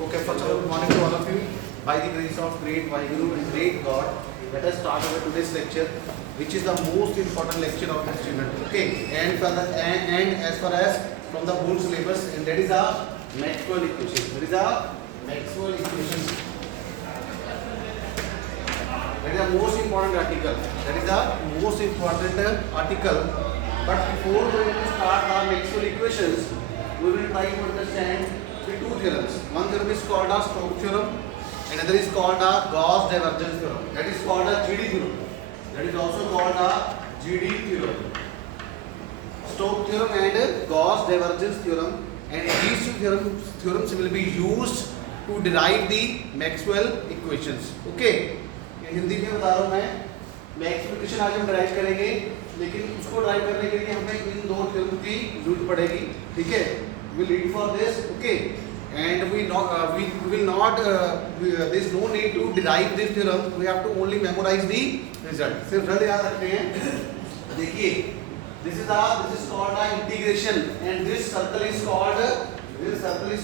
Okay, first of all, good morning to all of you. By the grace of great Vaheguru and great God, let us start our today's lecture, which is the most important lecture of the student. Okay, and as far as from the whole syllabus, and that is a Maxwell equation. That is a Maxwell equation. That is the most important article. That is the most important article. But before going to start the Maxwell equations, we will try to understand the two theorems. One theorem is called as Stokes theorem, another is called as Gauss divergence theorem. That is called as GD theorem. That is also called as GD theorem. Stokes theorem and Gauss divergence theorem, and these two theorems will be used to derive the Maxwell equations. Okay. Hindi में बता रहा हूँ मैं Maxwell equation आज हम drive करेंगे, लेकिन उसको ड्राइव करने के लिए हमें इन दो थ्योरम की जरूरत पड़ेगी. ठीक है, we will read for this. Okay, and we will not there is no need to derive this theorem. We have to only memorize the result. सिर्फ रिजल्ट याद रखते हैं. देखिए, this is called a integration, and this circle is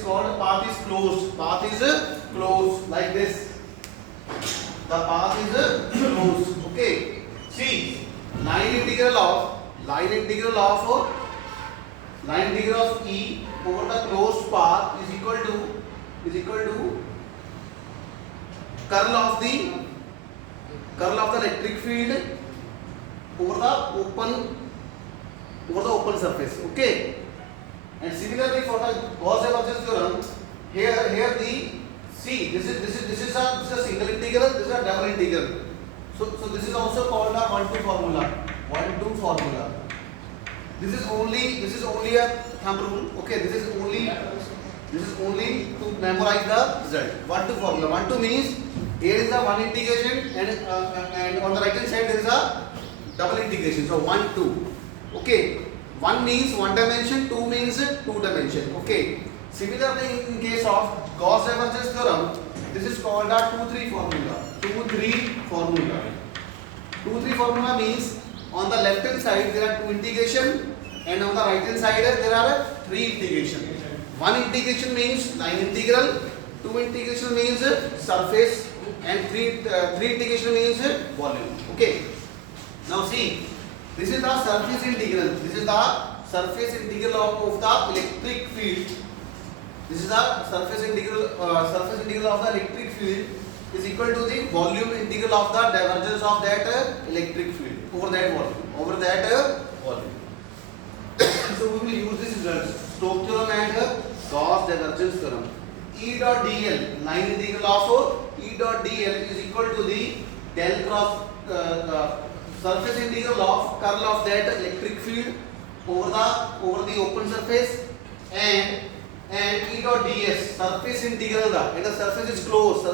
called path is closed like this. The path is closed. Okay. See, line integral of E over the closed path is equal to curl of the electric field over the open surface. Okay. And similarly for the Gauss divergence theorem, here the see, this is a single integral, this is a double integral. So this is also called a 1-2 formula. This is only a thumb rule. Okay, this is only to memorize the result. 1-2 formula. 1-2 means here is a one integration, and on the right hand side there is a double integration. So 1-2. Okay. 1 means one dimension, 2 means two dimension. Okay. Similarly, in case of Gauss divergence theorem, this is called a 2-3 formula. 2-3 formula means on the left hand side there are two integration, and on the right hand side there are three integration. One integration means line integral, two integration means surface, and three integration means volume. Okay. Now see, this is the surface integral. This is the surface integral of the electric field. This is the surface integral of the electric field is equal to the volume integral of the divergence of that electric field over that volume. So we will use this result, Stokes theorem and Gauss divergence theorem. E dot dl, line integral of E dot dl is equal to the del cross surface integral of curl of that electric field over the open surface, and E dot ds, surface integral da, and the surface is closed.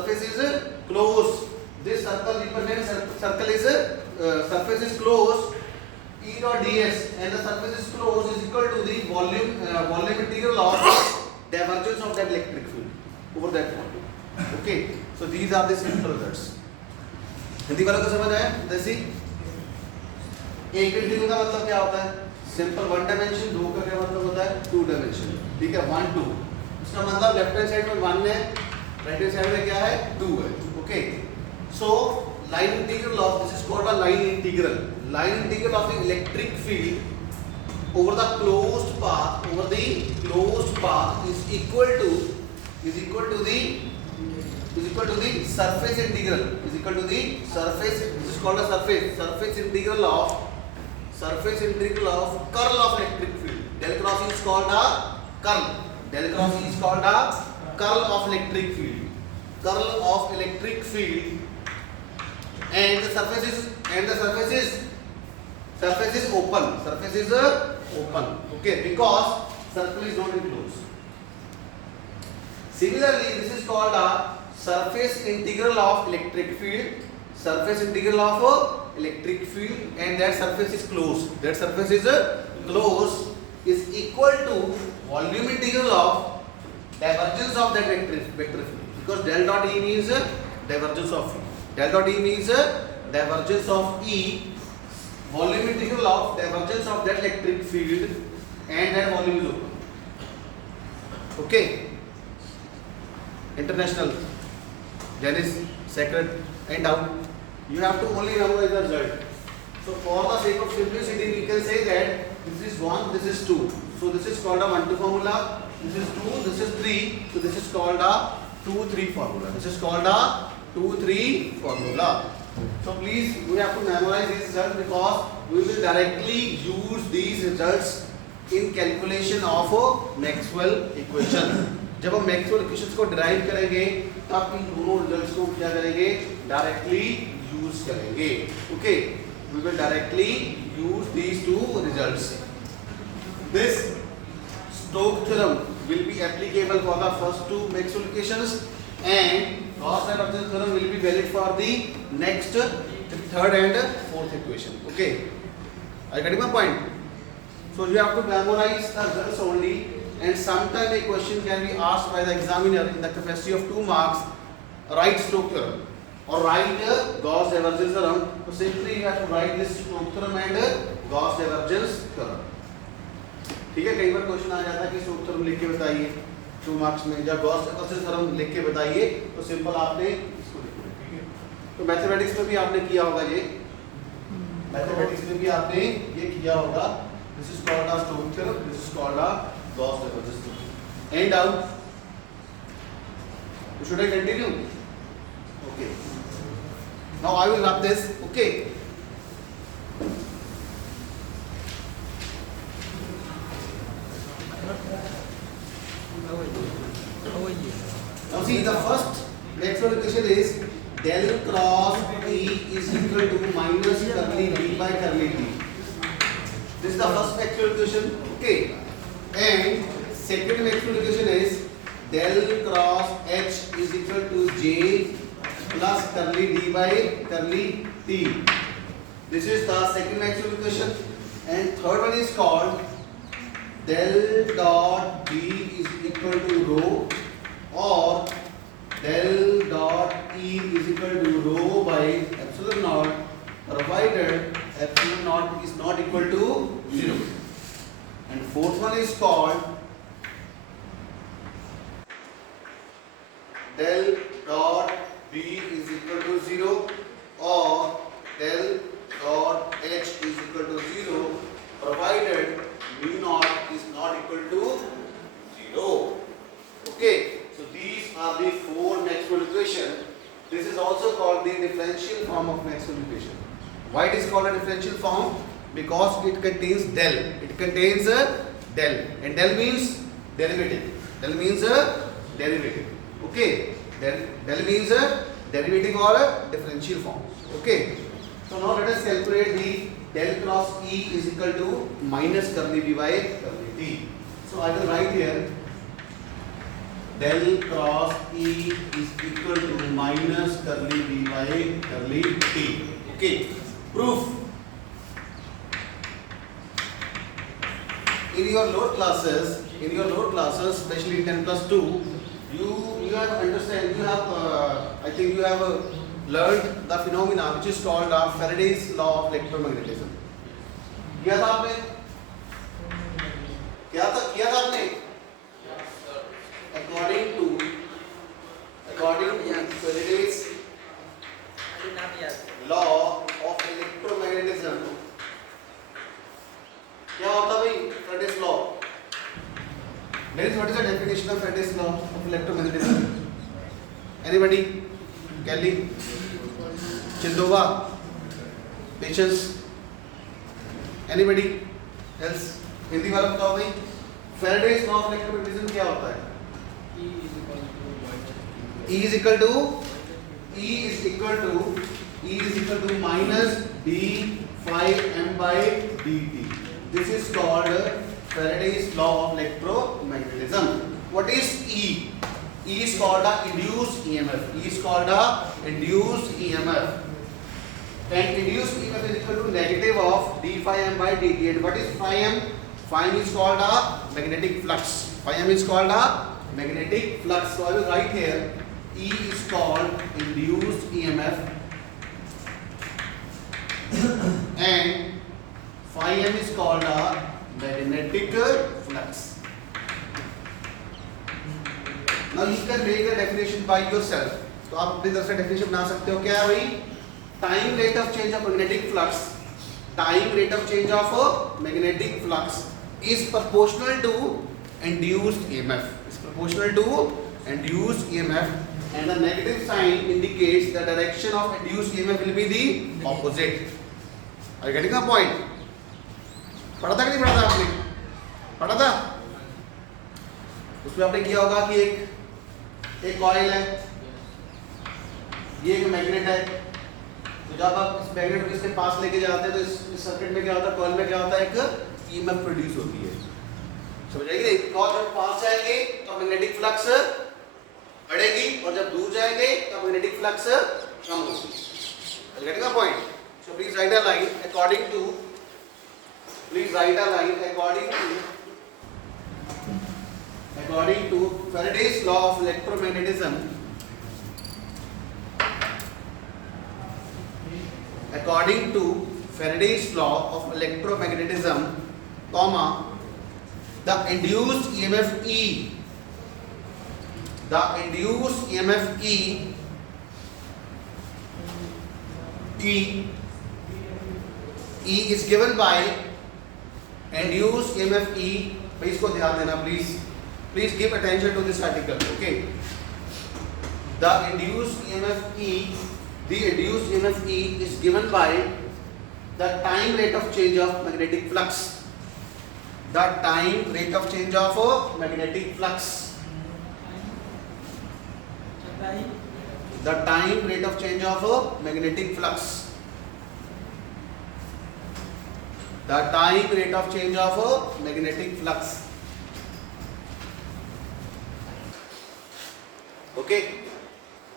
This circle represents surface is closed. E dot ds, and the surface is closed, is equal to the volume integral of divergence of that electric field over that volume. Okay, so these are the simple results. Hindi वालों को समझ आया? जैसे एक integral का मतलब क्या होता है? सिंपल वन डायमेंशन, दो का क्या मतलब होता है? Two dimension. ठीक है, 1-2. इसका मतलब लेफ्ट हैंड साइड में 1 है, राइट हैंड साइड में क्या है? 2 है. Okay. So line integral of, this is called a line integral of the electric field over the closed path is equal to the surface integral, this is called a surface integral of curl of electric field. Del cross is called a curl of electric field, and the surface is open. Okay, because circle is not enclosed. Similarly, this is called a surface integral of electric field, and that surface is closed. Is equal to volume integral of divergence of that vector field, because del dot E means divergence of E. Volume integral of divergence of that electric field, and that volume is open. Okay. international, Janice, sacred, and out. You have to only memorize the result. So for the sake of simplicity, we can say that this is 1, this is 2. So this is called a 1-2 formula. This is 2, this is 3. So this is called a 2-3 formula. This is called a 2-3 formula. So please, we have to memorize these results because we will directly use these results in calculation of Maxwell equation. जब हम Maxwell equations को derive करेंगे तब इन दोनों results को क्या करेंगे, directly use करेंगे. Okay, we will directly use these two results. This Stokes theorem will be applicable for the first two Maxwell equations and Gauss-Divergence theorem will be valid for the next third and fourth equation. Okay, are you getting my point? So you have to memorize the results only, and sometime a question can be asked by the examiner in the capacity of 2 marks. Write Stokes theorem or write Gauss-Divergence theorem. So simply you have to write this Stokes theorem and Gauss-Divergence theorem. ठीक है, कई बार question आ जाता है कि Stokes theorem लिख के बताइए 2 marks में, जब गॉस-एवर्जेंस थ्योरम लिख के बताइए तो सिंपल आपने इसको लिखना है. ठीक है, तो मैथमेटिक्स में भी आपने किया होगा, ये मैथमेटिक्स में भी आपने ये किया होगा. This is called a Stokes theorem, this is called a Gauss divergence theorem. And out. Should I continue? Okay, now I will wrap this. Okay, now see, the first Maxwell equation is del cross E is equal to minus curly B by curly T. This is the first Maxwell equation. Okay, and second Maxwell equation is del cross H is equal to J plus curly D by curly T. This is the second Maxwell equation. And third one is called del dot B is equal to rho, or del dot E is equal to rho by epsilon naught, provided epsilon naught is not equal to 0. And fourth one is called del dot B is equal to 0, or del dot H is equal to 0, provided mu naught is not equal to 0. Okay, so these are the 4 Maxwell equations. This is also called the differential form of Maxwell equation. Why it is called a differential form? Because it contains del. It contains a del, and del means derivative. Del means a derivative. Okay, del means a derivative or a differential form. Okay, so now let us calculate the del cross E is equal to minus curly B by curly T. So I will write here del cross E is equal to minus curly B by curly T. Okay, proof. In your lower classes, especially in 10+2, you have understand, I think you have learned the phenomena which is called Faraday's law of electromagnetism. किया था आपने? किया था आपने? According to Faraday's law of electromagnetism, क्या होता भाई Faraday's law? What is the definition of Faraday's law of electromagnetism? Anybody? Kelly, Chindova, Patience, anybody else? Hindi वाला बताओ भाई, Faraday's law of electromagnetism क्या होता है? E is equal to minus d phi m by dt. This is called Faraday's law of electromagnetism. What is E? E is called a induced EMF. E is called a induced EMF. And induced EMF is equal to negative of d phi m by dt. And what is phi m? Phi m is called a magnetic flux. Phi m is called a magnetic flux. So I will write here E is called induced EMF and phi m is called a magnetic flux. Now you can make the definition by yourself. तो आप अपनी तरफ से definition बना सकते हो. क्या है भाई? Time rate of change of magnetic flux. Time rate of change of magnetic flux is proportional to induced EMF. Is proportional to induced EMF, and the negative sign indicates the direction of induced EMF will be the opposite. Are you getting the point? पढ़ा था कि नहीं पढ़ा था आपने? पढ़ा था? उसमें आपने किया होगा कि एक कॉइल है, ये एक मैग्नेट है. तो जब आप इस मैग्नेट को इसके पास लेके जाते हैं तो इस सर्किट में क्या होता है, कॉइल में क्या होता है, एक ईएमएफ प्रोड्यूस होती है. समझ आएगी नहीं? कॉइल जब पास जाएंगे तो मैग्नेटिक फ्लक्स बढ़ेगी, और जब दूर जाएंगे तो मैग्नेटिक फ्लक्स कम होगी. Getting the point? So please write a line according to, please write a line according to Faraday's law of electromagnetism. According to Faraday's law of electromagnetism, comma, the induced EMF E, the induced EMF E is given by induced EMF E. भाई इसको ध्यान देना please give attention to this article. Okay, the induced EMF E is given by the time rate of change of magnetic flux. The time rate of change of magnetic flux. The time rate of change of magnetic flux. The time rate of change of magnetic flux. Okay,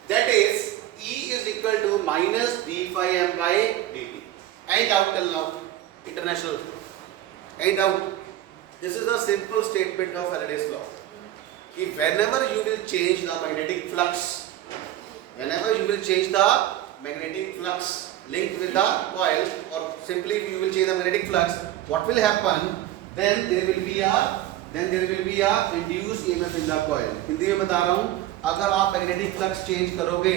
that is E is equal to minus d phi m by dt. Ain't out till now, international. Ain't out. This is a simple statement of Faraday's law. If whenever you will change the magnetic flux, whenever you will change the magnetic flux linked with the coil, or simply you will change the magnetic flux, what will happen? Then there will be a induced EMF in the coil. Hindi में बता रहा हूँ, अगर आप magnetic flux change करोगे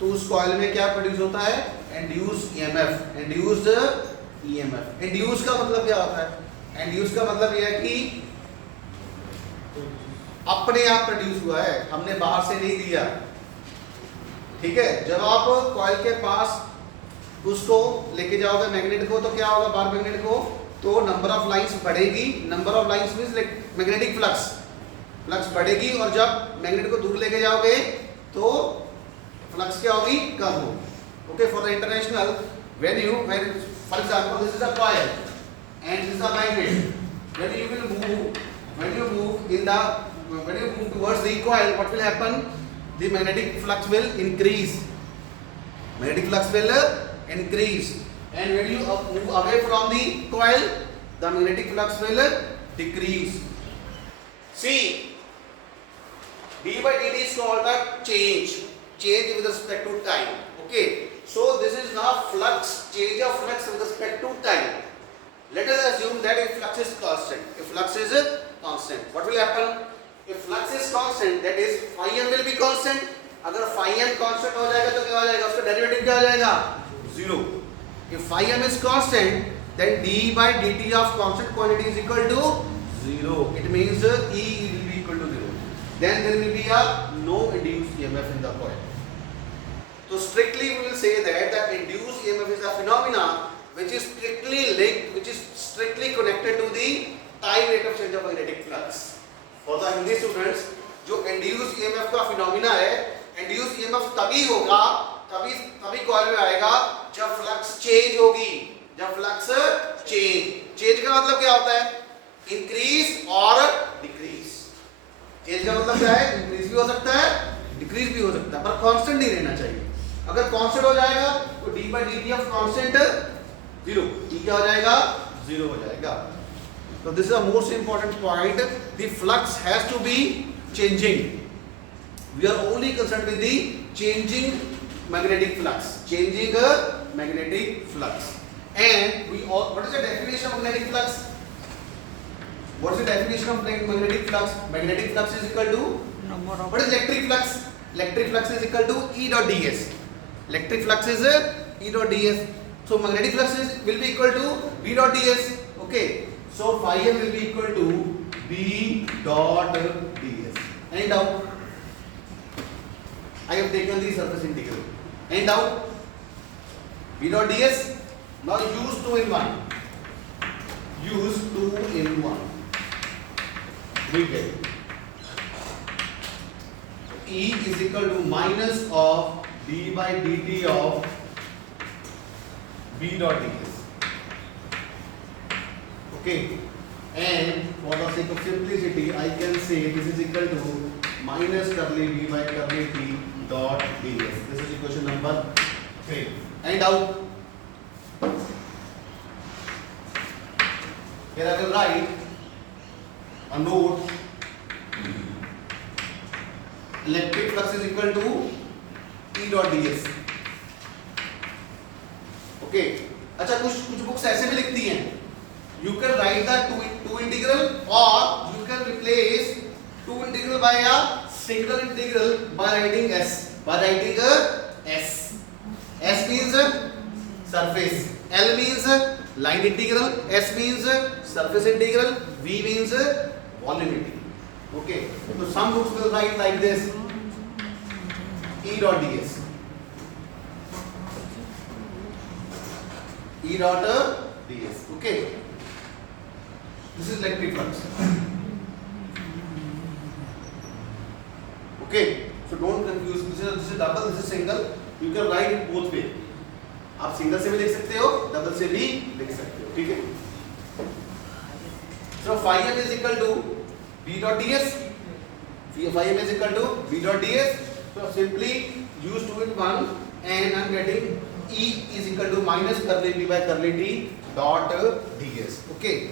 तो उस coil में क्या प्रोड्यूस होता है? Induced EMF. Induced EMF. Induced का मतलब क्या होता है? Induced का मतलब यह है कि अपने आप प्रोड्यूस हुआ है, हमने बाहर से नहीं दिया. ठीक है, जब आप coil के पास उसको लेके जाओगे मैग्नेट को, तो क्या होगा? बार मैग्नेट को, तो नंबर ऑफ लाइंस बढ़ेगी. Number of lines means magnetic flux बढ़ेगी, और जब मैग्नेट को दूर लेके जाओगे तो फ्लक्स क्या होगी? कम होगी. Okay, for the international, when for example this is a coil and this is a magnet, when you move towards the coil, what will happen? The magnetic flux will increase. And when you move away from the coil, the magnetic flux will decrease. See, d by dt is called the change with respect to time. Okay, so this is now change of flux with respect to time. Let us assume that if flux is constant, what will happen? If flux is constant, that is phi m will be constant. अगर phi m constant हो जाएगा तो क्या हो जाएगा? उसका derivative क्या हो जाएगा? 0. If phi m is constant, then d by dt of constant quantity is equal to 0. It means E will be equal to 0. Then there will be no induced EMF in the coil. So strictly we will say that the induced EMF is a phenomena which is strictly connected to the time rate of change of magnetic flux. For the Hindi students, जो induced EMF का phenomena है, induced EMF तभी होगा, तभी coil में आएगा जब flux change होगी. जब फ्लक्स चेंज का मतलब क्या होता है? इंक्रीज और डिक्रीज. चेंज का मतलब क्या है? इंक्रीज भी हो सकता है, डिक्रीज भी हो सकता है, पर कांस्टेंट नहीं रहना चाहिए. अगर कांस्टेंट हो जाएगा तो d by dt of constant 0. d क्या हो जाएगा? 0 हो जाएगा. So this is the most important point. The flux has to be changing. We are only concerned with the changing magnetic flux. And what is the definition of magnetic flux? What is the definition of magnetic flux? Magnetic flux is equal to What is electric flux? Electric flux is equal to E dot ds. Electric flux is E dot ds. So magnetic flux will be equal to B dot ds. Okay. So phi m will be equal to B dot ds. Any doubt? I have taken the surface integral. Any doubt? B dot ds. Now use 2 in 1. Use 2 in 1. We get E is equal to minus of d by dt of B dot ds. Okay, and for the sake of simplicity, I can say this is equal to minus curly B by curly T dot ds. This is equation number 3. Any doubt? Here I will write a note. Electric flux is equal to E dot ds. Okay. अच्छा कुछ books ऐसे भी लिखती हैं. You can write the two integral or you can replace two integral by a single integral by writing s. By writing s. S means surface. L means line integral. S means surface integral. V means volume integral. Okay, so some books will write like this: E dot ds. E dot ds. Okay, this is electric flux. Okay, so don't confuse. This is double. This is single. You can write it both way. आप single से भी लिख सकते हो, double से भी लिख सकते हो. ठीक है. So phi m is equal to B dot ds. Phi m is equal to B dot ds. So simply use 2 in 1 and I am getting E is equal to minus curly B by curly T dot ds. Okay.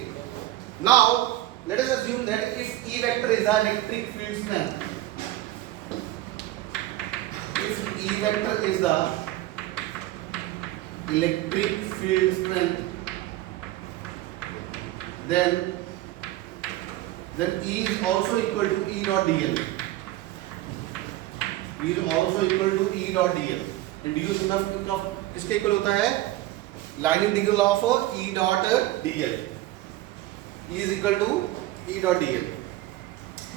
Now let us assume that if E vector is the electric field strength, if E vector is the electric field strength, then E is also equal to E dot dl. E is also equal to E dot dl. Reduce enough किसके equal होता है? Line integral of E dot dl. E is equal to E dot dl.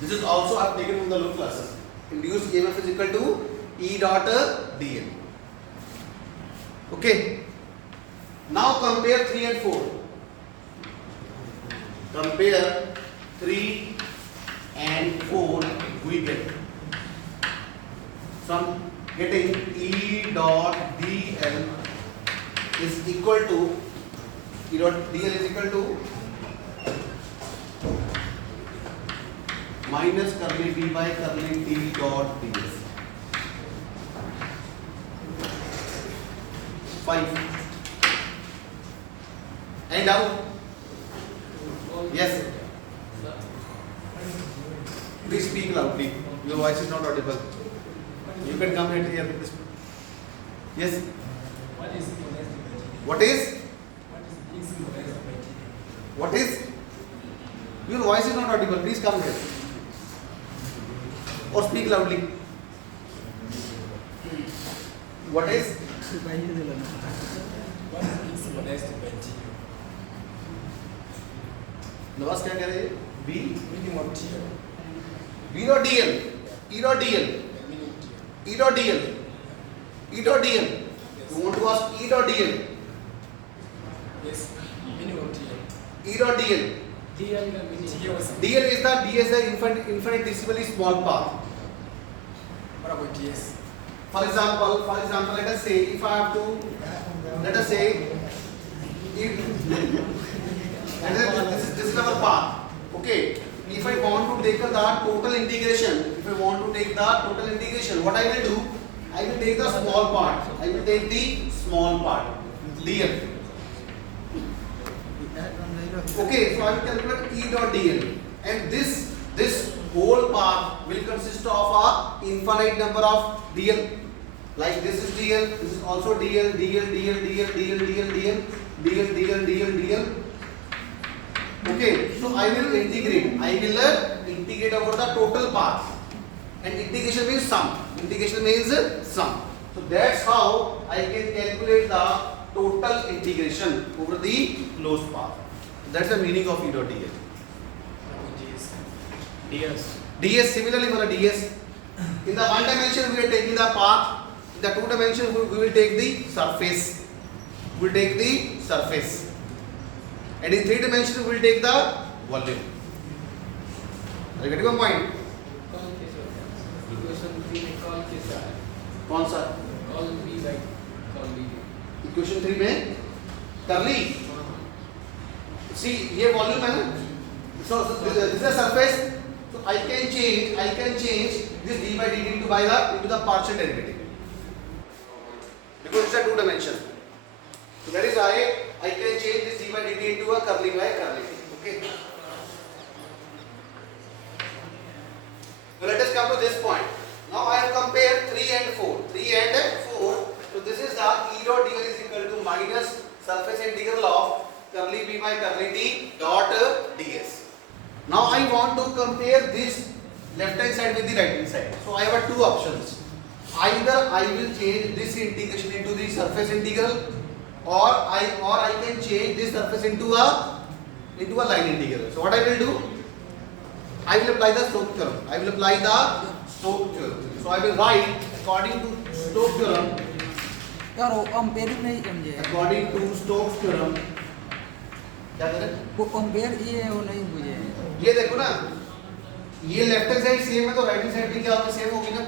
This is also I have taken from the lower classes. Induced EMF is equal to E dot dl. Okay. Now compare 3 and 4. Compare 3 and 4. We get. So I'm getting E dot dl is equal to E dot dl is equal to minus curly B by curly T dot ds. 5. Any doubt? Yes. Please speak loudly. Your voice is not audible. You can come right here with this. Yes. What is? What is? Your voice is not audible. Please come here. Or speak loudly. What is? Nawaz क्या कह रहे हैं? B dot dl, E dot dl, E dot dl, E dot dl. You want to ask E dot dl? Yes. E dot dl. DL is the infinitesimally small path. What about DS? For example, let us say if I have to, let us say, this is our path. Okay. If I want to take the total integration, what I will do? I will take the small part. I will take the small part, dl. Okay, so I will calculate E dot dl, and this whole path will consist of a infinite number of dl. Like this is dl, this is also dl, dl. Okay, so I will integrate over the total path. and integration means sum. Integration means sum. So that's how I can calculate the total integration over the closed path. That's the meaning of E dot ds. DS. ds similarly for the ds, in the one dimension we are taking the path, in the two dimension we will take the surface. We will take the surface, and in three dimension we will take the volume. Are you getting my point? Equation 3 में curl कैसा है? कौन सा curl B by curl D. Equation 3 में करली सी ये volume है ना, so this is a surface, so I can change this d by dt into the partial derivative because it's a two dimension. So that is why I can change this d by dt into a curly by curly. Okay, now let us come to this point. Now I have compared 3 and 4. So this is the E dot dl is equal to minus surface integral of curly b by curly t dot ds. Now I want to compare this left hand side with the right hand side. So I have two options. Either I will change this integration into the surface integral, or I can change this surface into a line integral. So what I will do? I will apply the Stokes theorem. So I will write according to Stokes theorem. यार वो ampere नहीं समझे। According to Stokes theorem, क्या करें? वो ampere ये वो नहीं बुझे। ये देखो ना, ये लेफ्ट हैंड साइड सेम है तो राइट हैंड साइड भी क्या होगी, सेम होगी ना।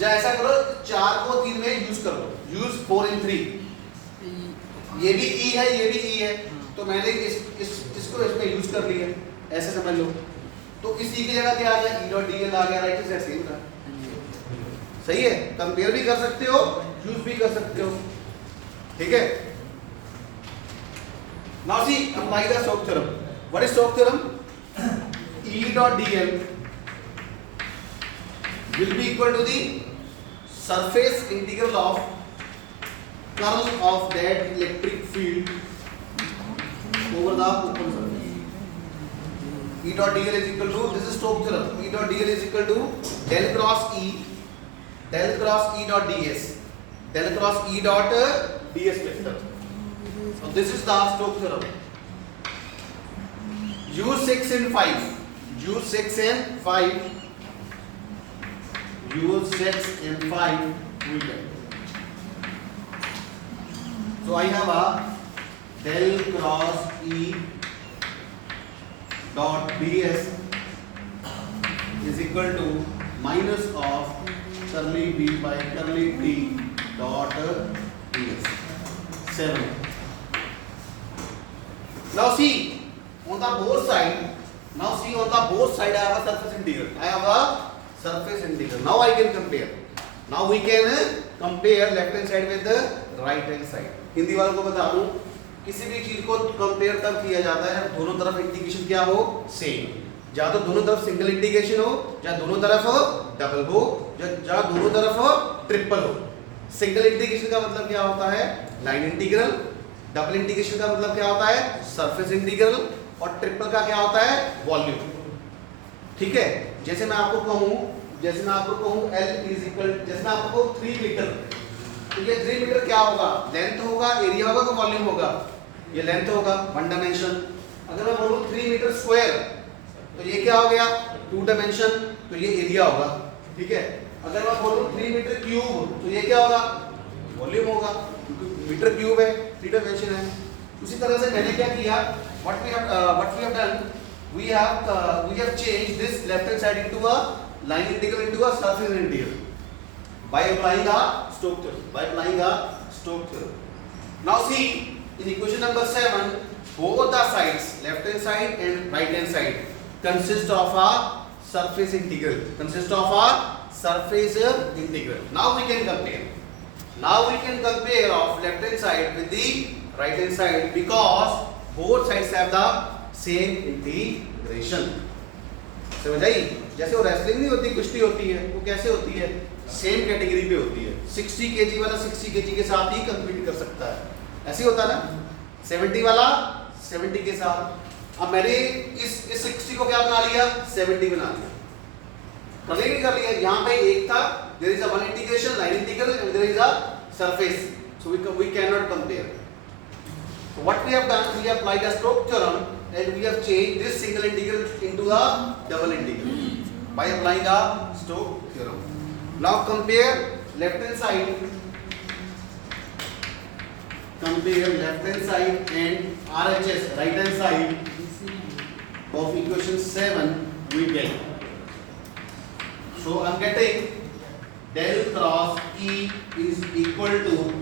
या ऐसा करो 4 को 3 में यूज कर लो, यूज 4 in 3। ये भी E है, ये भी E है, तो मैंने इसको इसमें यूज कर लिया, ऐसे समझ लो। तो इस E की जगह क्या आ गया, E डॉट dl आ गया, राइट हैंड साइड सेम था। सही है, कंपेयर भी कर सकते हो, यूज भी कर सकते हो, ठीक है। Now see, apply the Stokes theorem. What is Stokes theorem? E dot dl will be equal to the surface integral of curl of that electric field over the open surface. E dot dl is equal to, this is Stokes theorem, E dot dl is equal to del cross E dot ds, del cross E dot ds vector. So this is the Stokes theorem. Use 6 and 5. Use 6 and 5. We get. So I have a del cross E dot ds is equal to minus of curly b by curly t dot ds. 7. Now see on the both side. I have a surface integral. Now I can compare. Now we can compare left hand side with the right hand side. Hindi वालों को बता दूं, किसी भी चीज को compare तब किया जाता है दोनों तरफ इंटीग्रेशन क्या हो, सेम। या तो दोनों तरफ सिंगल इंटीग्रेशन हो, या दोनों तरफ डबल हो, या दोनों तरफ ट्रिपल हो। सिंगल इंटीग्रेशन का मतलब क्या होता है, लाइन इंटीग्रल। डबल इंटीग्रेशन का मतलब क्या होता है, सरफेस इंटीग्रल। और ट्रिपल का क्या होता है, वॉल्यूम। ठीक है, जैसे मैं आपको कहूं L इज इक्वल, जैसे मैं आपको कहूं 3 मीटर, तो ये 3 मीटर क्या होगा, लेंथ होगा, एरिया होगा कि वॉल्यूम होगा, ये लेंथ होगा, 1 डायमेंशन। अगर मैं बोलूं 3 मीटर स्क्वायर, तो ये क्या हो गया, 2 डायमेंशन, तो ये एरिया होगा। ठीक है, अगर मैं बोलूं 3 मीटर क्यूब, तो ये क्या होगा, वॉल्यूम होगा, मीटर क्यूब है, 3 डायमेंशन है। उसी तरह से मैंने क्या किया, what we have done, we have changed this left hand side into a line integral into a surface integral by applying a Stokes theorem. Now see, in equation number 7, both the sides, left hand side and right hand side, consist of a surface integral. Now we can compare of left hand side with the right hand side because both sides have the same integration. समझ आई? जैसे वो wrestling नहीं होती, कुश्ती होती है, वो कैसे होती है, सेम कैटेगरी पे होती है। 60 kg वाला 60 kg के साथ ही कंपीट कर सकता है, ऐसे ही होता है ना। 70 वाला 70 के साथ। अब मैंने इस 60 को क्या बना लिया, 70 बना लिया। नहीं कर लिया, यहाँ पे एक था, there is a one integration, line integral, and there is a surface. So we cannot compare. So what we have done, we have applied a Stokes theorem and we have changed this single integral into a double integral by applying a Stokes theorem. Now compare left hand side. Compare left hand side and RHS, right hand side of equation 7 we get. So I am getting del cross E is equal to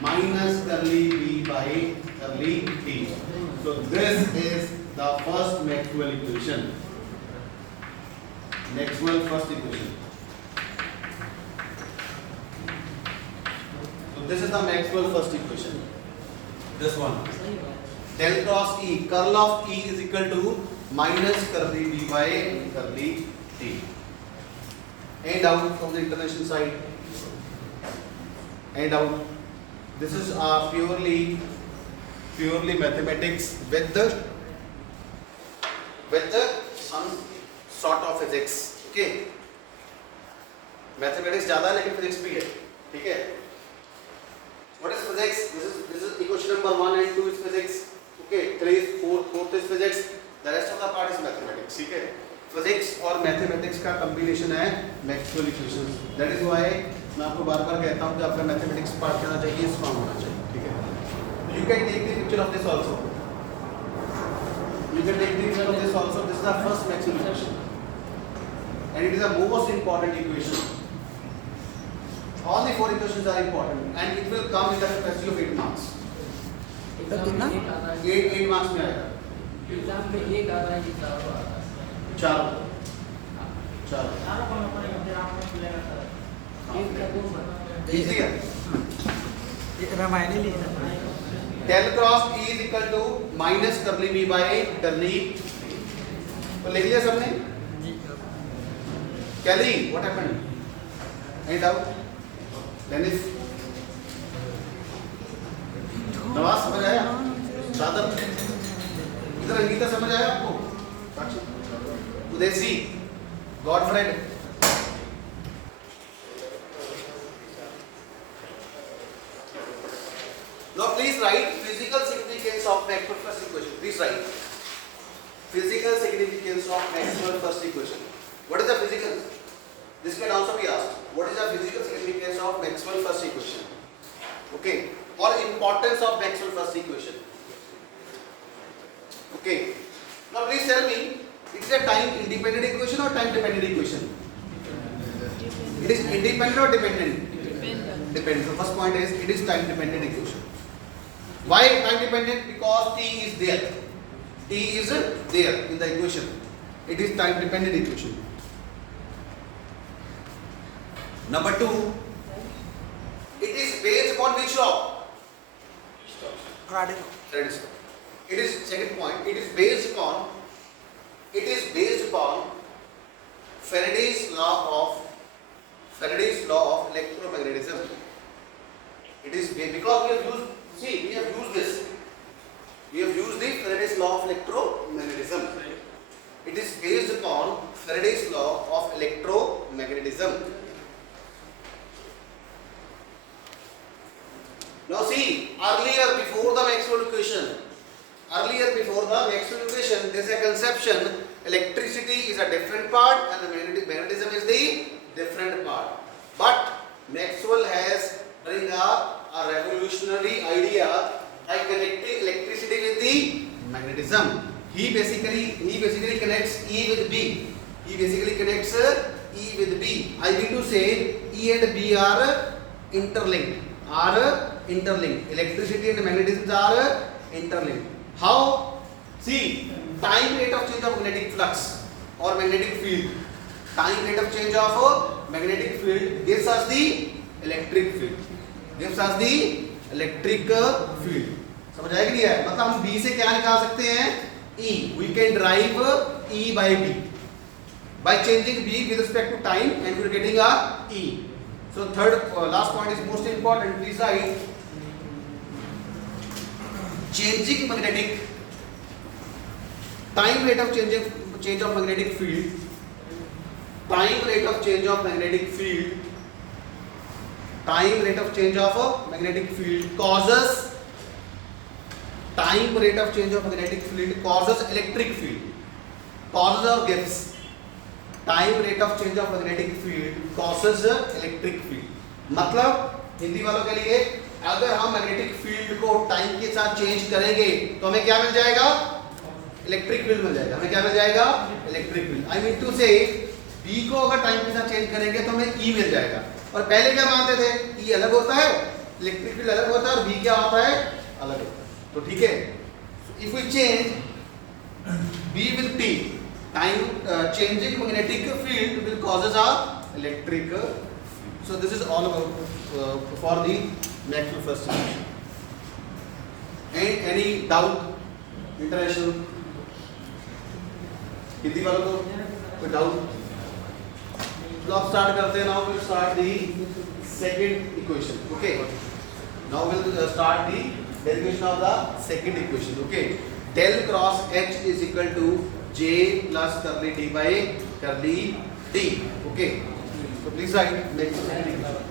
minus curly B by curly T. So this is the first Maxwell equation. Maxwell first equation. So this is the Maxwell first equation. This one. Del cross E, curl of E is equal to minus curly B by curly T. And out from the international side. And out. This is purely mathematics with some sort of physics. Okay. Mathematics ज़्यादा है लेकिन physics भी है. ठीक है. What is physics? This is equation number 1 and 2 is physics. Okay. 3 is 4th is physics. The rest of the part is mathematics. ठीक है. Physics और mathematics का combination है Maxwell equations. That is why मैं आपको बार-बार कहता हूँ कि आपका mathematics part करना चाहिए, strong होना चाहिए. ठीक है. You can take the picture of this also. You can take the picture of this also. This is the first Maxwell equation, and it is the most important equation. All the 4 equations are important, and it will come with a capacity of 8 marks. कितना? 8 marks में आएगा. Exam में एक आ रहा है, कितना आ रहा है? चार. एक का 2 बना. Easy है. ये रामायण ही लिखना. Del cross E is equal to minus curly B by curly. तो लिख लिया सबने? जी. Kelly, what happened? Any doubt? Dennis? Nawaz समझ आया? सादर? इधर अंकिता समझ आया आपको? Udeshi? Godfred? Now please write physical significance of Maxwell first equation. Please write physical significance of Maxwell first equation. What is the physical? This can also be asked. What is the physical significance of Maxwell first equation? Okay. Or importance of Maxwell first equation. Okay. Now please tell me, it is a time independent equation or time dependent equation? It is independent or dependent? Dependent. So first point is it is time dependent equation. Why time dependent? Because T is there. T is there in the equation. It is time dependent equation. Number 2, it is based upon which law? Faraday's law. It is second point. It is based upon Faraday's law of electromagnetism. It is because we have used this. We have used the Faraday's law of electromagnetism. It is based upon Faraday's law of electromagnetism. Now see, earlier before the Maxwell equation, there is a conception: electricity is a different part and the magnetism is the different part. But Maxwell has bring a revolutionary idea by connecting electricity with the magnetism. He basically connects E with B. He basically connects E with B. I mean to say E and B are interlinked. Electricity and magnetism are interlinked. How? See, time rate of change of magnetic flux or magnetic field. Time rate of change of magnetic field gives us the electric field. समझ आया कि नहीं है? मतलब हम B से क्या निकाल सकते हैं? E. We can derive E by B by changing B with respect to time, and we are getting a E. So third, last point is most important. Please write changing magnetic time rate of change of magnetic field time rate of change of magnetic field, time rate of change of magnetic field causes, time rate of change of magnetic field causes electric field, causes or gives, time rate of change of magnetic field causes electric field. मतलब हिंदी वालों के लिए अगर हम magnetic field को time के साथ change करेंगे तो हमें क्या मिल जाएगा, इलेक्ट्रिक फील्ड मिल जाएगा. हमें क्या मिल जाएगा, electric field. I mean to say B को अगर टाइम के साथ चेंज करेंगे तो हमें E मिल जाएगा. और पहले क्या मानते थे, E अलग होता है, इलेक्ट्रिक फील्ड अलग होता है और B क्या होता है, अलग होता है. तो ठीक है, if we change B with T, time changing magnetic field will causes a electric field. So this is all about for the Maxwell first equation. Any doubt, international Hindi वालों को कोई डाउट? तो अब स्टार्ट करते हैं. Now will start the second equation. Okay, now will start the derivation of the second equation. Okay, del cross H is equal to J plus curly D by curly D. Okay, so please write next second equation.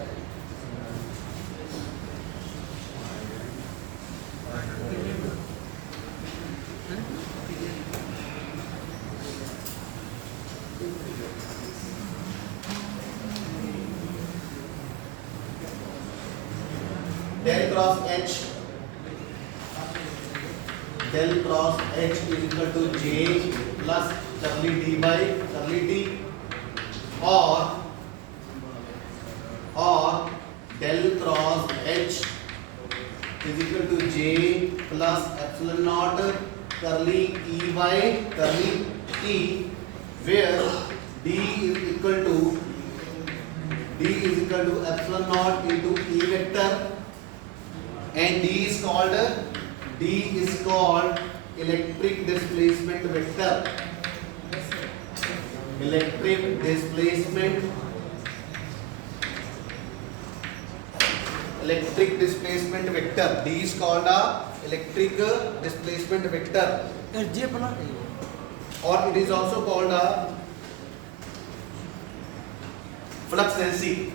Del cross H is equal to J plus curly D by curly D, or del cross H is equal to J plus epsilon naught curly E by curly T, where D is equal to epsilon naught into E vector, and D is called electric displacement vector. Electric displacement vector. D is called a electric displacement vector, J plus or it is also called a flux density,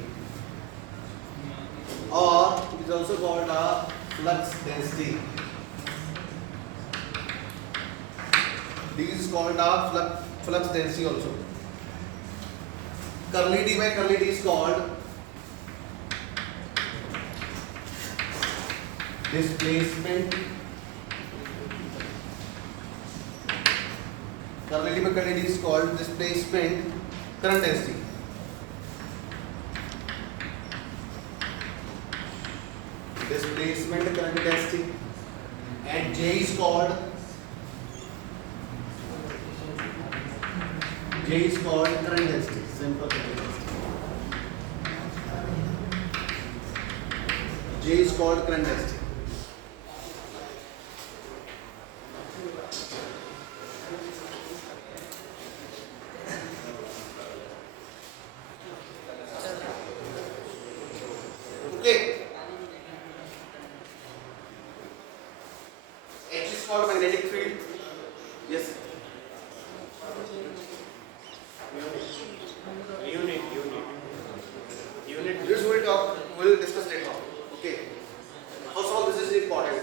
D is called a flux density also. Curly D by curly D is called displacement. Curly D by curly D is called displacement current density. Displacement current density. And J is called current density. Simple current density. J is called current density. Okay. H is called magnetic field. Yes. Unit. This we'll discuss later on. Okay. First of all, this is important.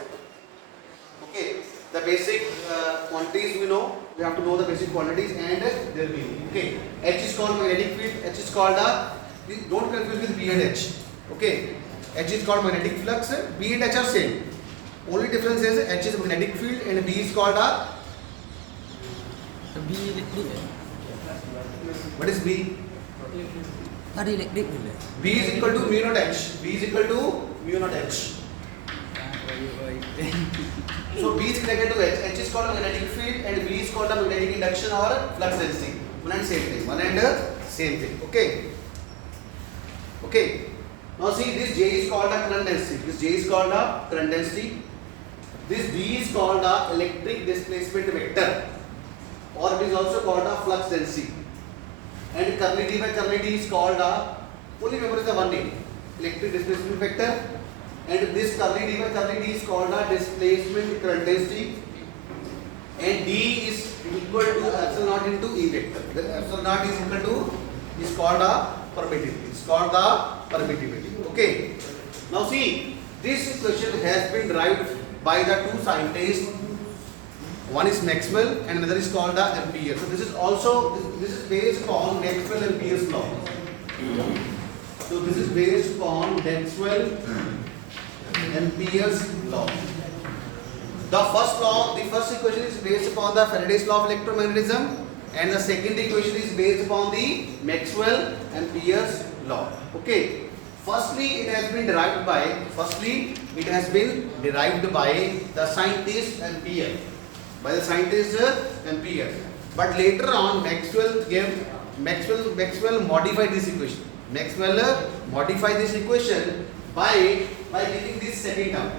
Okay. The basic quantities we know. We have to know the basic quantities and their meaning. Okay. H is called magnetic field. H is called don't confuse with B and H. Okay. H is called magnetic flux. B and H are same. Only difference is H is magnetic field and B is called B electric. what is B? Tadi electric boleh. B is equal to mu naught H. B is equal to mu naught H. So B is connected to H. H is called a magnetic field and B is called a magnetic induction or flux density. One and same thing. Okay. Okay. Now see, this J is called a current density. This D is called a electric displacement vector, or it is also called a flux density. And curly D by curly D is called only memorize the one name, electric displacement vector. And this curly D by curly D is called a displacement current density. And D is equal to epsilon naught into E vector. The epsilon naught is equal to is called a permittivity. It's called the permittivity. Okay. Now see, this equation has been derived by the two scientists. One is Maxwell and another is called the Ampere. So this is also this is based on Maxwell Ampere's law. So this is based on Maxwell Ampere's law. The first equation is based upon the Faraday's law of electromagnetism, and the second equation is based upon the Maxwell Ampere's law. Okay. Firstly, it has been derived by the scientist Ampere. By the scientist Ampere. But later on, Maxwell modified this equation. Maxwell modified this equation by giving this second term.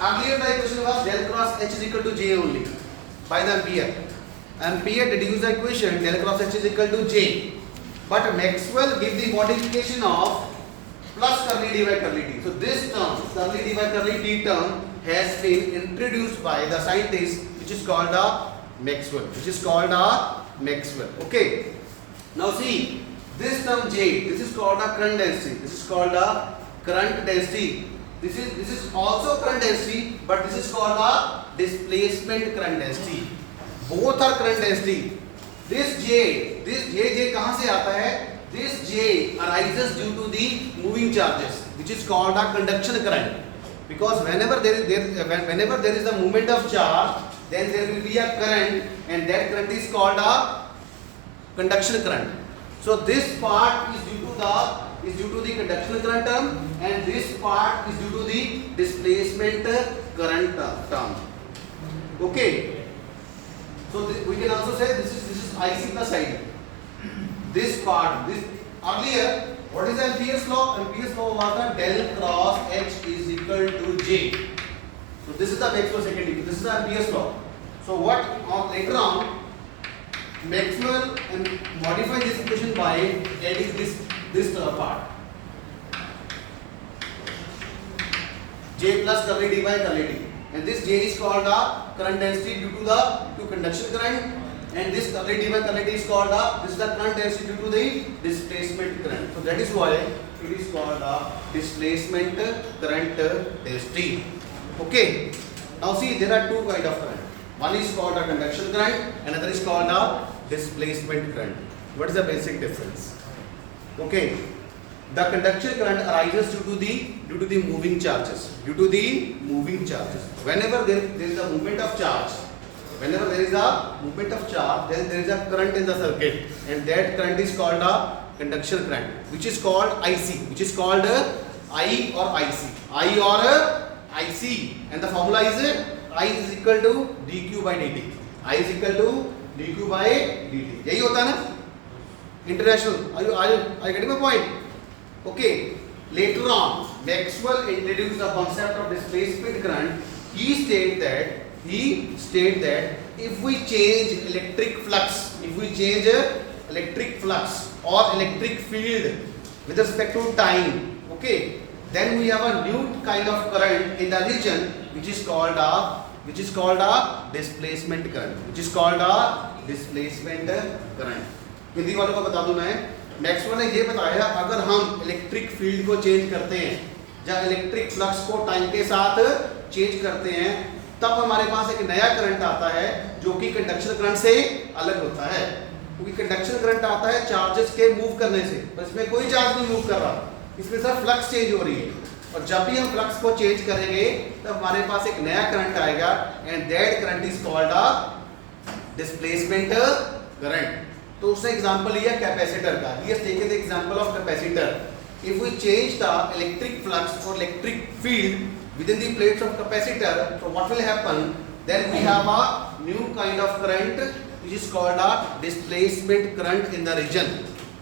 Earlier the equation was del cross H is equal to J only by the Ampere. Ampere deduced the equation del cross H is equal to J. But Maxwell gave the modification of plus curly D by curly T. So this term, curly D by curly T term, has been introduced by the scientist, which is called Maxwell. Okay. Now see, this term J, this is called a current density. This is also current density, but this is called a displacement current density. Both are current density. This J कहाँ से आता है? This J arises due to the moving charges, which is called a conduction current. Because whenever there is a movement of charge, then there will be a current, and that current is called a conduction current. So this part is due to the conduction current term, and this part is due to the displacement current term. Okay. So we can also say this is IC plus ID. This earlier, what is the Ampere's law? Ampere's law was del cross H is equal to J. So this is the Maxwell second equation. This is the Ampere's law. So later on, Maxwell modified this equation by adding this part. J plus curly D by curly D. And this J is called the current density due to the conduction current, and this curly D by curly D is called this is the current density due to the displacement current. So that is why it is called the displacement current density. Okay. Now see, there are two kind of current. One is called a conduction current, another is called a displacement current. What is the basic difference? Okay. The conduction current arises due to the moving charges. Whenever there is a movement of charge, then there is a current in the circuit, and that current is called a conduction current, which is called IC, I or IC, and the formula is I is equal to dq by dt. यही होता है ना international. Are you getting my point? Okay. Later on, Maxwell introduced the concept of displacement current. He stated that if we change electric flux or electric field with respect to time, okay, then we have a new kind of current in the region which is called a displacement current. Hindi वालों को बता दूं मैं, Maxwell ने ये बताया अगर हम इलेक्ट्रिक फील्ड को चेंज करते हैं या इलेक्ट्रिक फ्लक्स को टाइम के साथ चेंज करते हैं, तब हमारे पास एक नया करंट आता है जो कि कंडक्शन करंट से अलग होता है. क्योंकि कंडक्शन करंट आता है चार्जेस के मूव करने से, पर इसमें कोई चार्ज नहीं मूव कर रहा, इसमें सिर्फ फ्लक्स चेंज हो रही है. और जब भी हम फ्लक्स को चेंज करेंगे तब हमारे पास एक नया करंट आएगा, and that current is called a displacement current. तो उसने एग्जांपल लिया कैपेसिटर का. He has taken the example of capacitor. If we change the electric flux और electric field within the plates of capacitor, so what will happen? Then we have a new kind of current which is called a displacement current in the region.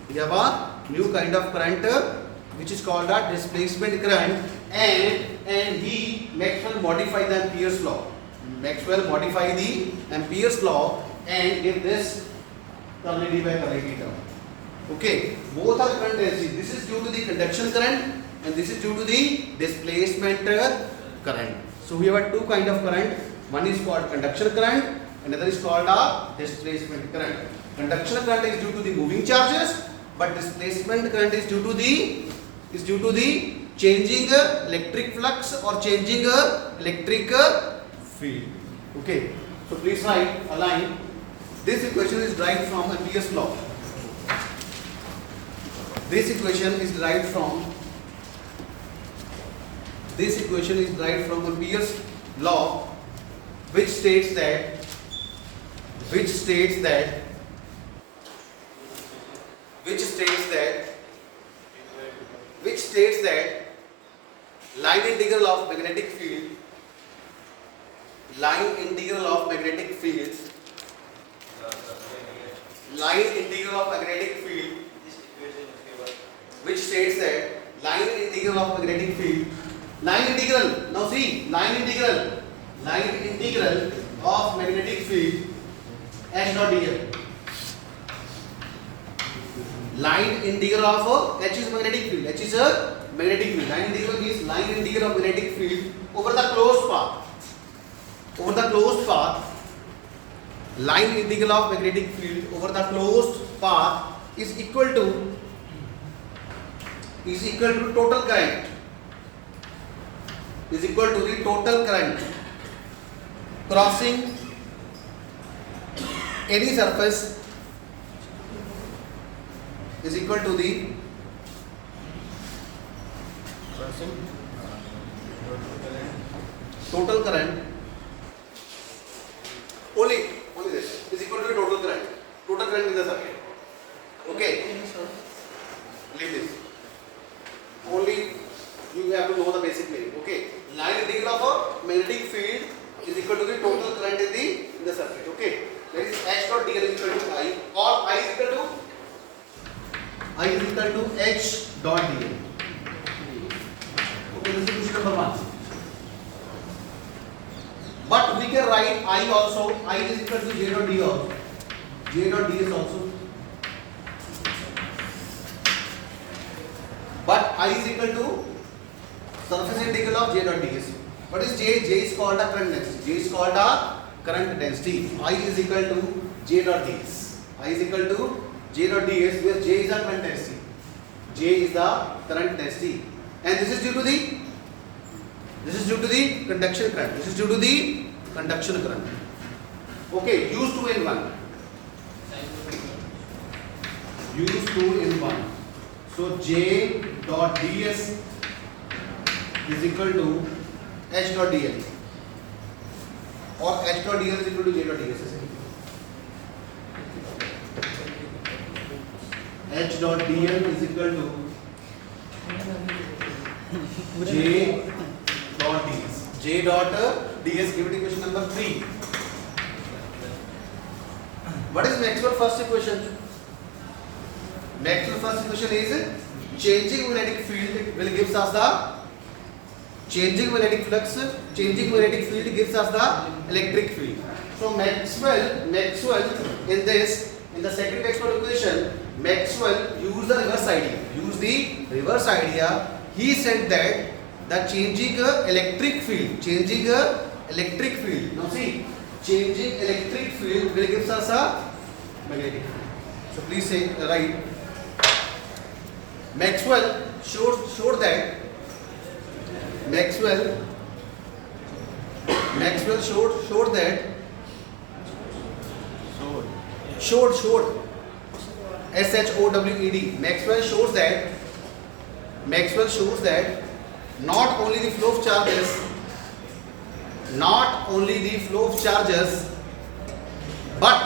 We have a new kind of current which is called a displacement current, and Maxwell modified the Ampere's law. And give this curly D by curly D term. Okay, both are current density. This is due to the conduction current, and this is due to the displacement current. So we have two kind of current. One is called conduction current, another is called a displacement current. Conduction current is due to the moving charges, but displacement current is due to the changing electric flux or changing electric field. Okay, so please write a line. This equation is derived from Ampere's law. This equation is derived from Ampere's law, which states that line integral of magnetic field which states that line integral of magnetic field, now see, line integral of magnetic field H dot dl. Line integral of H is magnetic field. H is a magnetic field. Line integral means line integral of magnetic field over the closed path. Line integral of magnetic field over the closed path is equal to total current. Is equal to the total current crossing any surface is equal to the total current only this is equal to the total current in the circuit. Okay, leave this. Only you have to know the basic meaning. Okay, line integral of a magnetic field is equal to the total current in the circuit. Okay, that is H dot dl is equal to I, or I is equal to H dot dl. Okay, this is question number 1. But we can write I also. I is equal to J dot d also. J dot ds also. But I is equal to surface integral of J dot ds. What is J? J is called a current density. J is called a current density. I is equal to J dot ds. I is equal to J dot ds, where J is the current density. J is the current density, and this is due to the conduction current. Okay, use 2 in 1. So J dot ds is equal to H dot dl, or H dot dl is equal to J dot ds. H dot dl is equal to J dot ds. J dot ds given in equation number 3. What is Maxwell's first equation? Maxwell's first equation is changing magnetic field will gives us the changing magnetic flux, changing magnetic field gives us the electric field. So Maxwell in the second Maxwell equation, Maxwell used the reverse idea. He said that the changing electric field. Now see, changing electric field will gives us a magnetic field. So please say right. Maxwell showed that SHOWED. Maxwell shows that not only the flow of charges, but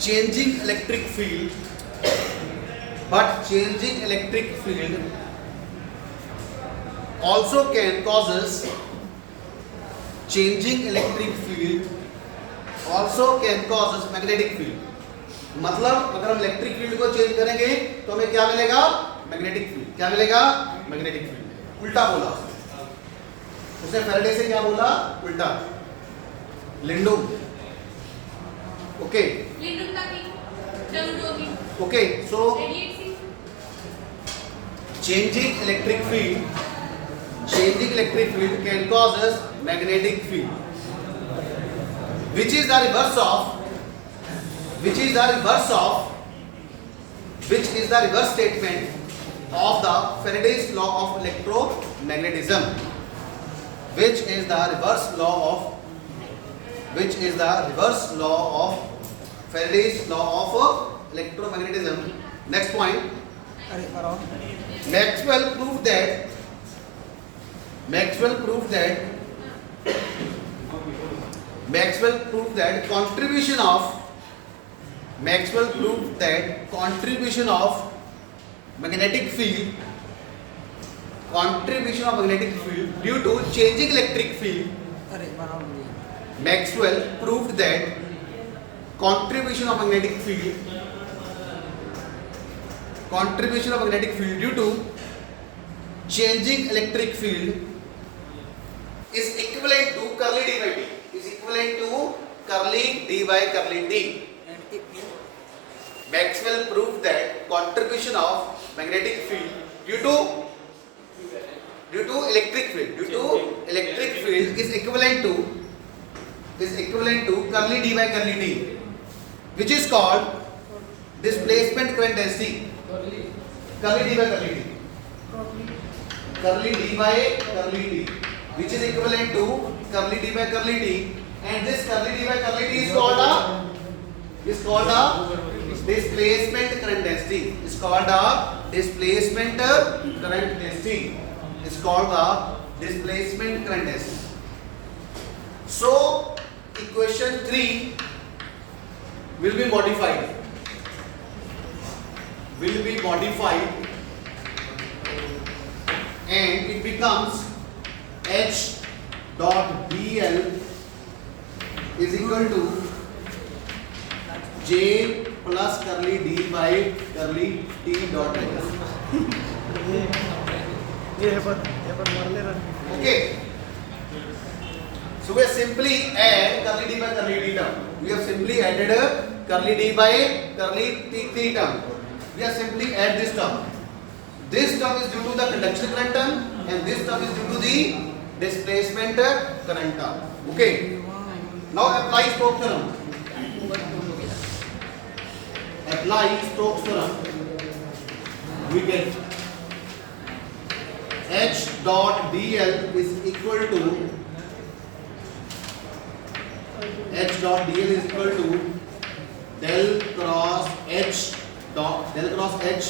changing electric field also can causes magnetic field. मतलब अगर हम electric field को change करेंगे तो हमें क्या मिलेगा? Magnetic field. उल्टा बोला उसने, फैराडे से क्या बोला? उल्टा. लिंडुम. Okay, so changing electric field can cause us magnetic field, which is the reverse of which is the reverse statement of the Faraday's law of electromagnetism, which is the reverse law of Faraday's law of electromagnetism. Next point, अरे पर Maxwell proved that contribution of magnetic field due to changing electric field. अरे पर Maxwell proved that contribution of magnetic field due to changing electric field is equivalent to curly d by d. and it Maxwell proved that contribution of magnetic field due to electric field is equivalent to curly d by curly d, which is called displacement current density. Curly d by curly d, which is equivalent to curly d by curly d, and this curly d by curly d is called a displacement current density. So equation 3 will be modified and it becomes H dot dl is equal to J plus curly d by curly t dot s. Okay. So we have simply add curly d by curly d term. We have simply added a curly d by curly t term. We have simply add this term. This term is due to the conduction current term, and this term is due to the displacement current term. Okay. Now apply Stokes theorem. We get H dot dl is equal to del cross H dot ds.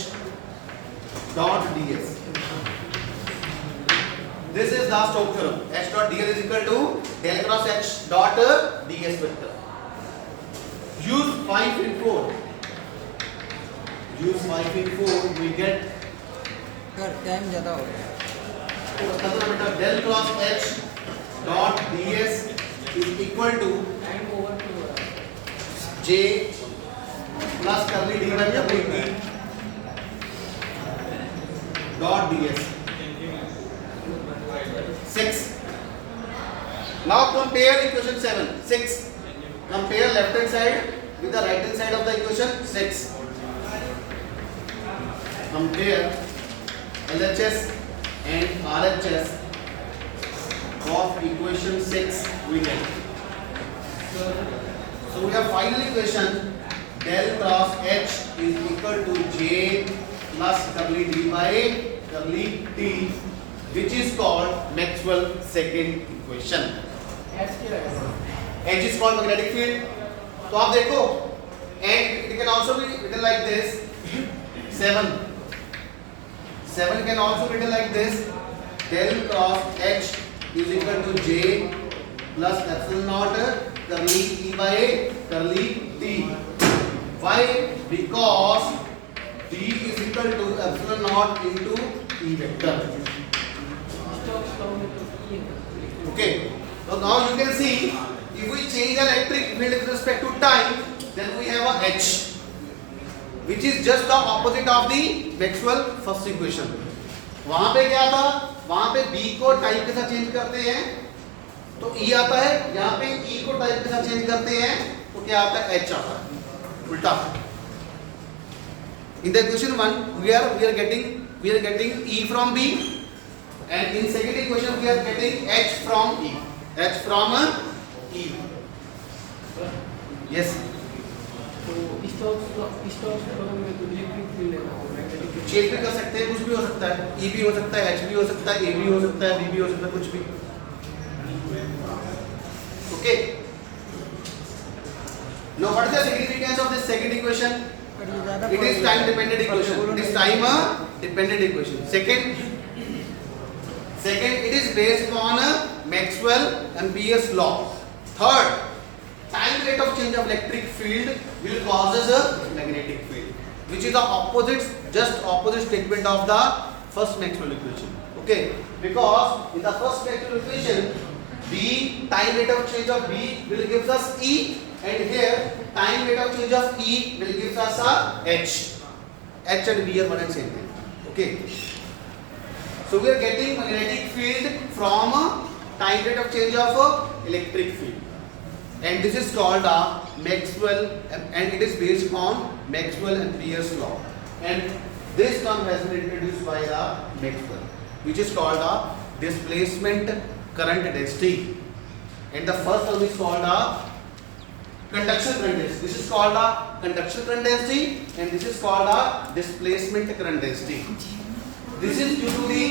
This is the Stokes theorem. H dot dl is equal to del cross H dot ds vector. Use 5 in 4. We get कर time ज़्यादा हो गया del cross H dot ds is equal to J plus curly d by curly t dot ds. 6. Now compare equation 7. 6. Compare left hand side with the right hand side of the equation 6. Compare LHS and RHS of equation 6 we get. So we have final equation del cross H is equal to J plus curly d by curly t, which is called Maxwell's second equation. H is called magnetic field. तो आप देखो, and it can also be written like this. 7 can also be written like this. Del cross H is equal to J plus epsilon naught curly E by curly T. Why? Because D is equal to epsilon naught into E vector. Okay. So now you can see, if we change the electric field with respect to time, then we have a H, which is just the opposite of the Maxwell first equation. वहां पे क्या था? वहां पे B को type के साथ change करते हैं तो E आता है, यहाँ पे E को टाइप के साथ चेंज करते हैं तो क्या आता है? H आता है, उल्टा. In the equation 1 we are getting E from B, and in second equation we are getting H from E. Yes. तो स्टॉक्स में तो इलेक्ट्रिक फील्ड है और मैग्नेटिक फील्ड चेंज भी कर सकते हैं, कुछ भी हो सकता है, ई भी हो सकता है, एच भी हो सकता है, ए भी हो सकता है, बी भी हो सकता है, कुछ भी। Okay, now what is the significance of this second equation? पर ये ज़्यादा It is time dependent equation. It is time dependent equation. Second, it is based on Maxwell Ampere's law. Third, time rate of change of electric field will causes a magnetic field, which is the opposite, just opposite statement of the first Maxwell equation. Okay, because in the first Maxwell equation, B, time rate of change of B will gives us E, and here time rate of change of E will gives us a H. H and B are one and same thing. Okay. So we are getting magnetic field from time rate of change of electric field, and this is called Maxwell, and it is based on Maxwell Ampere's law, and this term has been introduced by the Maxwell, which is called displacement current density, and the first term is called conduction current density. This is called conduction current density, and this is called displacement current density. This is due to the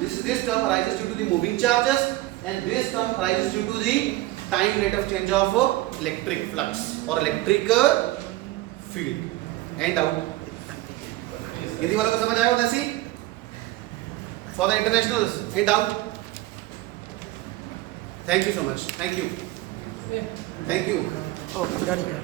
this term arises due to the moving charges, and this term arises due to the time rate of change of electric flux or electric field. And out. यदि वालों को समझ आया हो ऐसी for the internationals and out. Thank you so much. Thank you. में Thank you. ओ डर गया